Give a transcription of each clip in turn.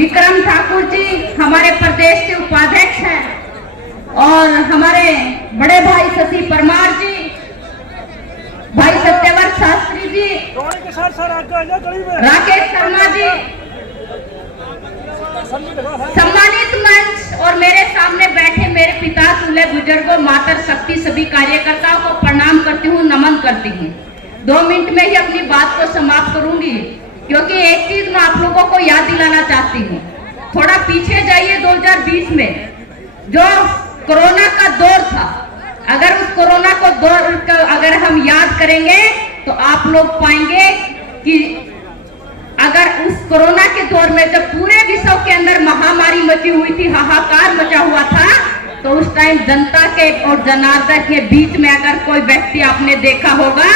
विक्रम ठाकुर जी हमारे प्रदेश के उपाध्यक्ष हैं, और हमारे बड़े भाई शशि परमार जी, भाई सत्यव्रत शास्त्री जी, राकेश शर्मा जी, सम्मानित मंच और मेरे सामने बैठे मेरे पिता तुल्य बुजुर्गों, मातर शक्ति, सभी कार्यकर्ताओं को प्रणाम करती हूँ, नमन करती हूँ। 2 मिनट में ही अपनी बात को समाप्त करूंगी, क्योंकि एक चीज मैं आप लोगों को याद दिलाना चाहती हूँ। थोड़ा पीछे जाइए, 2020 में जो कोरोना का दौर था, अगर उस कोरोना को दौर अगर हम याद करेंगे तो आप लोग पाएंगे कि अगर उस कोरोना के दौर में जब पूरे विश्व के अंदर महामारी मची हुई थी, हाहाकार मचा हुआ था, तो उस टाइम जनता के और जनार्दन के बीच में अगर कोई व्यक्ति आपने देखा होगा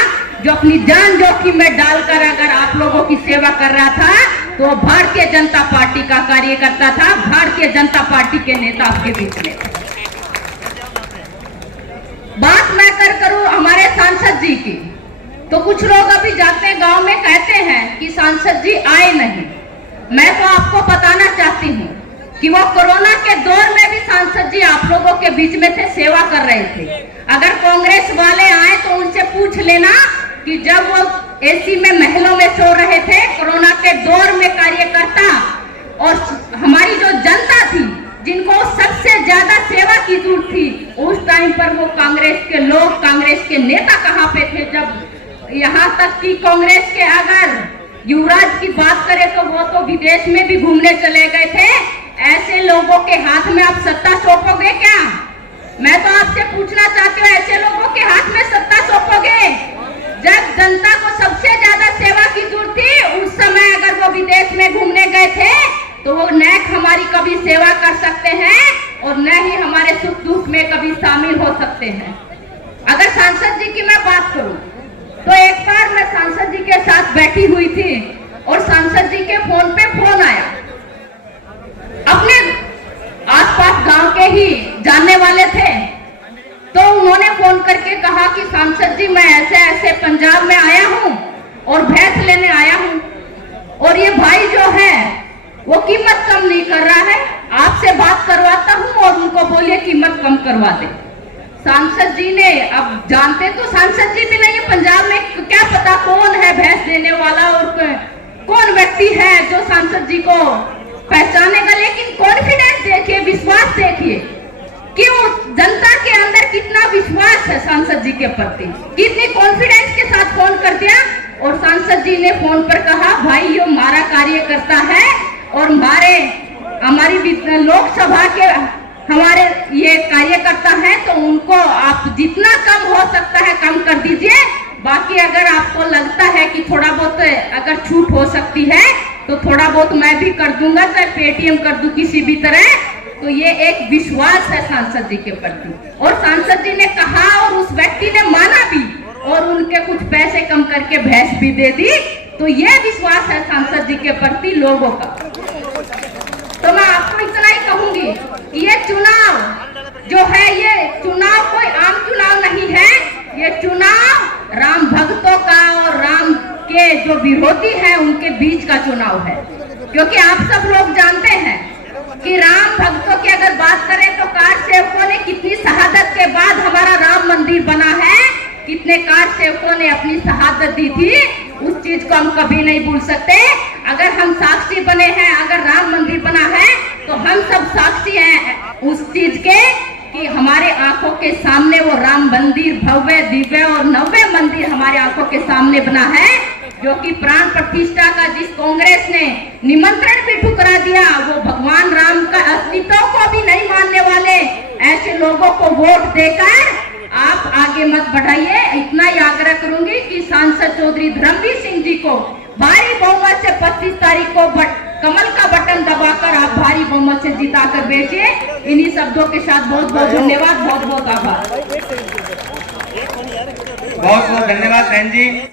जो अपनी जान जोखिम में डालकर अगर आप लोगों की सेवा कर रहा था, तो भारतीय जनता पार्टी का कार्यकर्ता था, भारतीय जनता पार्टी के नेता आपके बीच में। बात मैं करूं हमारे सांसद जी की, तो कुछ लोग अभी जाते गांव में कहते हैं कि सांसद जी आए नहीं। मैं तो आपको बताना चाहती हूँ कि वो कोरोना के दौर में भी सांसद जी आप लोगों के बीच में थे, सेवा कर रहे थे। अगर कांग्रेस वाले आए तो उनसे पूछ लेना कि जब वो एसी में महलों में सो रहे थे कोरोना के दौर में, कार्यकर्ता और हमारी जो जनता थी जिनको सबसे ज्यादा सेवा की जरूरत थी, उस टाइम पर वो कांग्रेस के लोग, कांग्रेस के नेता कहाँ पे थे? जब यहाँ तक कि कांग्रेस के अगर युवराज की बात करें तो वो तो विदेश में भी घूमने चले गए थे। ऐसे लोगों के हाथ में आप सत्ता सौंपोगे क्या? मैं तो आपसे पूछना चाहती हूँ, ऐसे लोगों के हाथ में सत्ता सौंपोगे? जब जनता को सबसे ज्यादा सेवा की जरूरत थी, उस समय अगर वो विदेश में घूमने गए थे तो वो न हमारी कभी सेवा कर सकते हैं और न ही हमारे सुख दुख में कभी शामिल हो सकते हैं। अगर सांसद जी की मैं बात करूं तो एक बार मैं सांसद जी के साथ बैठी हुई थी और सांसद जी के फोन पे फोन आया, अपने आसपास गांव के ही जानने वाले थे, तो उन्होंने फोन करके कहा कि सांसद जी मैं ऐसे ऐसे पंजाब में आया हूं और भैंस लेने आया हूं, और ये भाई जो है वो कीमत कम नहीं कर रहा है, आपसे बात करवाता हूं और उनको बोलिए कीमत कम करवा दे। सांसद जी ने, अब जानते तो सांसद जी भी नहीं, पंजाब में क्या पता कौन है भैंस देने वाला और कौन व्यक्ति है जो सांसद जी को पहचानेगा, लेकिन कॉन्फिडेंस देखिए, विश्वास देखिए, क्यों जनता के अंदर कितना विश्वास है सांसद जी के प्रति, कितनी कॉन्फिडेंस के साथ फोन कर दिया। और सांसद जी ने फोन पर कहा, भाई ये हमारा कार्यकर्ता है और हमारी लोकसभा के हमारे ये कार्यकर्ता हैं, तो उनको आप जितना कम हो सकता है कम कर दीजिए। बाकी अगर आपको लगता है कि थोड़ा बहुत अगर छूट हो सकती है तो थोड़ा बहुत मैं भी कर दूंगा, चाहे पेटीएम कर दूं किसी भी तरह। तो ये एक विश्वास है सांसद जी के प्रति, और सांसद जी ने कहा और उस व्यक्ति ने माना भी और उनके कुछ पैसे कम करके भैंस भी दे दी। तो ये विश्वास है सांसद जी के प्रति लोगों का। तो मैं आपको इतना ही कहूंगी कि ये चुनाव जो है, ये चुनाव कोई आम चुनाव नहीं है, ये चुनाव राम भक्तों का और राम के जो विरोधी हैं उनके बीच का चुनाव है। क्योंकि आप सब लोग जानते हैं कि राम भक्तों की अगर बात करें तो कार सेवकों ने कितनी शहादत के बाद हमारा राम मंदिर बना है, कितने कार सेवकों ने अपनी शहादत दी थी, उस चीज को हम कभी नहीं भूल सकते। अगर हम साक्षी बने हैं, अगर राम मंदिर बना है तो हम सब साक्षी हैं उस चीज के कि हमारे आंखों के सामने वो राम मंदिर भव्य दिव्य और नव्य मंदिर हमारे आंखों के सामने बना है, जो कि प्राण प्रतिष्ठा का जिस कांग्रेस ने निमंत्रण भी ठुकरा दिया, वो भगवान राम का अस्तित्व को भी नहीं मानने वाले ऐसे लोगों को वोट देकर आप आगे मत बढ़ाइए। इतना ही आग्रह करूंगी कि सांसद चौधरी धर्मवीर सिंह जी को भारी बहुमत से 25 तारीख को कमल का बटन दबाकर आप भारी बहुमत से जिताकर भेजिए। इन्हीं शब्दों के साथ बहुत बहुत धन्यवाद, बहुत बहुत आभार। बहुत बहुत धन्यवाद बहन जी।